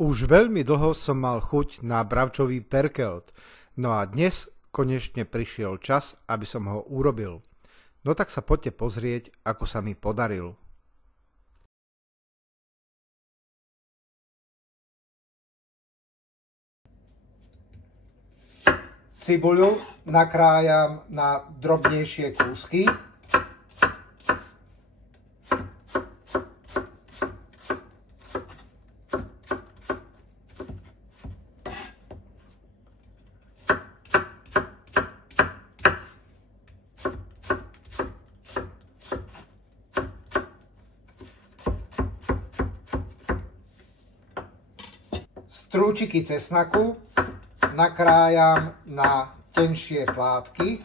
Už veľmi dlho som mal chuť na bravčový perkelt, no a dnes konečne prišiel čas, aby som ho urobil. No tak sa poďte pozrieť, ako sa mi podaril. Cibuľu nakrájam na drobnejšie kúsky. Strúčiky cesnaku nakrájam na tenšie plátky.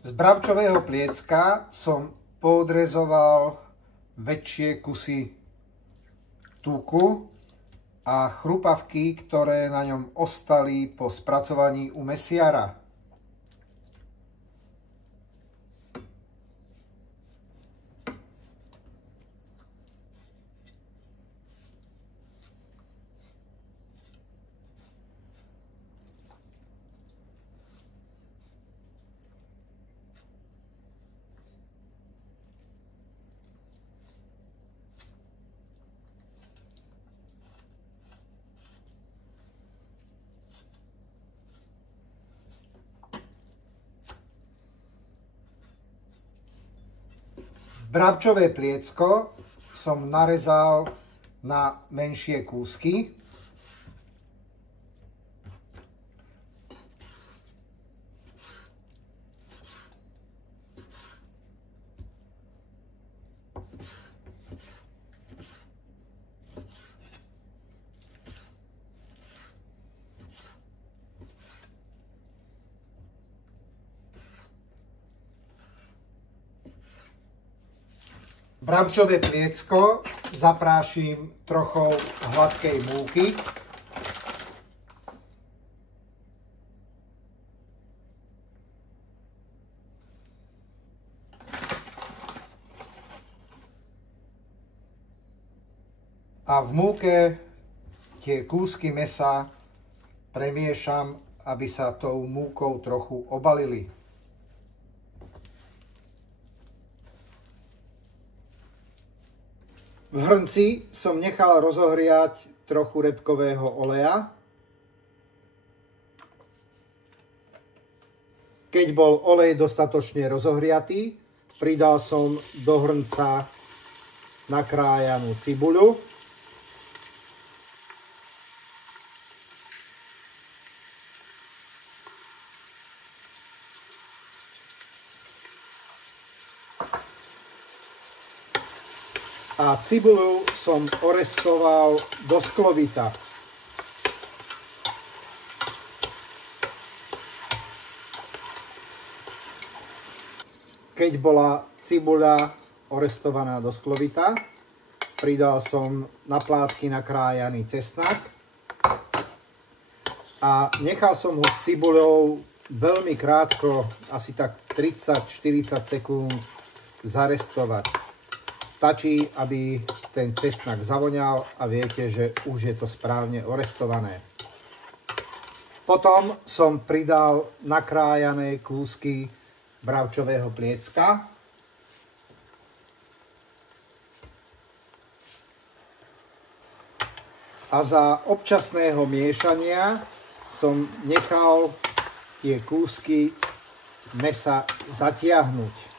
Z bravčového pliecka som poodrezoval väčšie kusy tuku a chrupavky, ktoré na ňom ostali po spracovaní u mesiara. Bravčové pliecko som narezal na menšie kúsky. Bravčové pliecko zaprášim trochou hladkej múky. A v múke tie kúsky mäsa premiešam, aby sa tou múkou trochu obalili. V hrnci som nechal rozohriať trochu repkového oleja. Keď bol olej dostatočne rozohriatý, pridal som do hrnca nakrájanú cibuľu. A cibuľu som orestoval do sklovita. Keď bola cibuľa orestovaná do sklovita, pridal som na plátky nakrájaný cesnak a nechal som ho s cibuľou veľmi krátko, asi tak 30-40 sekúnd zarestovať. Stačí, aby ten cesnak zavoňal a viete, že už je to správne orestované. Potom som pridal nakrájané kúsky bravčového pliecka. A za občasného miešania som nechal tie kúsky mäsa zatiahnuť.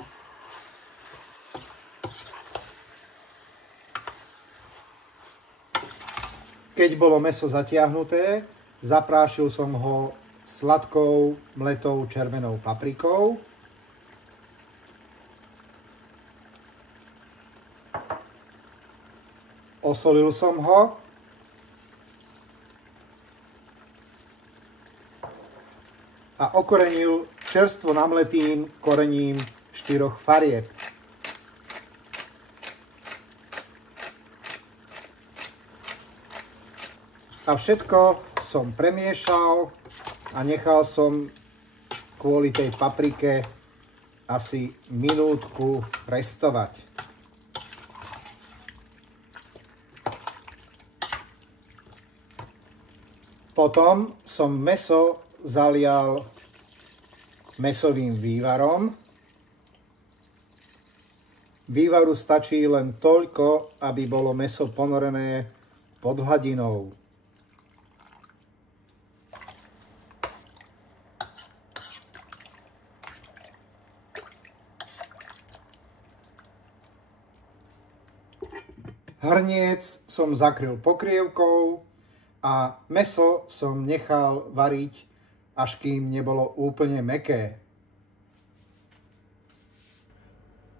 Keď bolo mäso zatiahnuté, zaprášil som ho sladkou mletou červenou paprikou. Osolil som ho. A okorenil čerstvo namletým korením 4 farieb. A všetko som premiešal a nechal som kvôli tej paprike asi minútku restovať. Potom som mäso zalial mäsovým vývarom. Vývaru stačí len toľko, aby bolo mäso ponorené pod hladinou. Hrniec som zakryl pokrievkou a mäso som nechal variť, až kým nebolo úplne mäkké.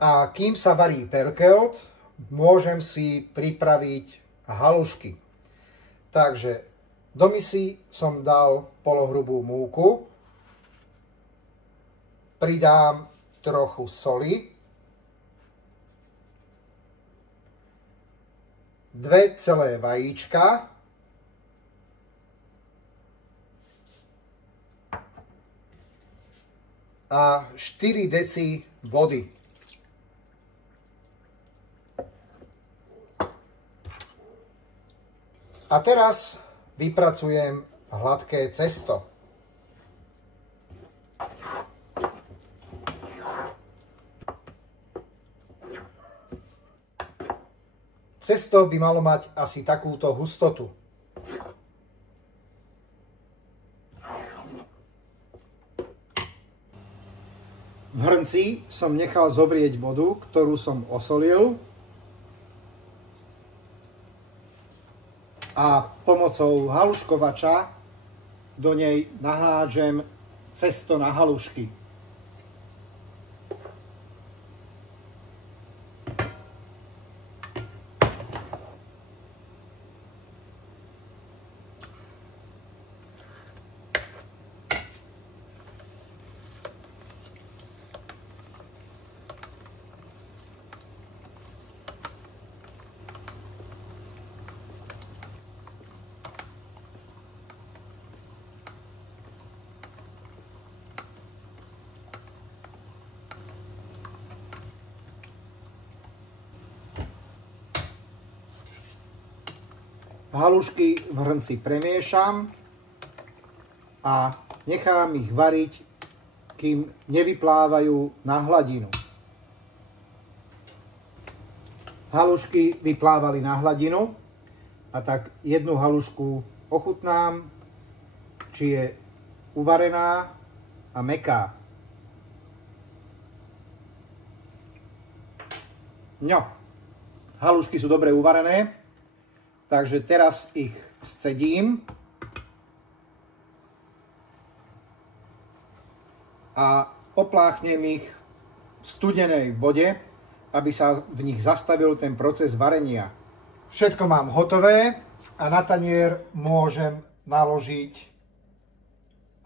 A kým sa varí perkelt, môžem si pripraviť halušky. Takže do misy som dal polohrubú múku, pridám trochu soli, 2 celé vajíčka, a 4 deci vody. A teraz vypracujem hladké cesto. Cesto by malo mať asi takúto hustotu. V hrnci som nechal zovrieť vodu, ktorú som osolil, a pomocou haluškovača do nej nahážem cesto na halušky. Halušky v hrnci premiešam a nechám ich variť, kým nevyplávajú na hladinu. Halušky vyplávali na hladinu a tak jednu halušku ochutnám, či je uvarená a mäkká. No, halušky sú dobre uvarené. Takže teraz ich scedím a opláchnem ich v studenej vode, aby sa v nich zastavil ten proces varenia. Všetko mám hotové a na tanier môžem naložiť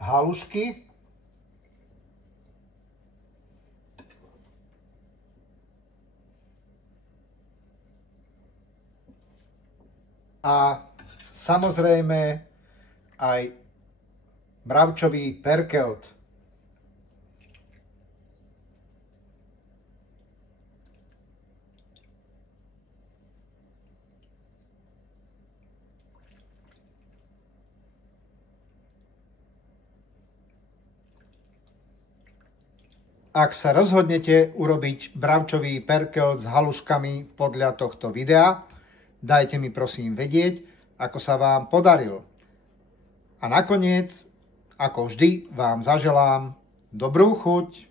halušky. A samozrejme aj mravčový perkelt. Ak sa rozhodnete urobiť mravčový perkelt s haluškami podľa tohto videa, dajte mi prosím vedieť, ako sa vám podaril. A nakoniec, ako vždy, vám zaželám dobrú chuť.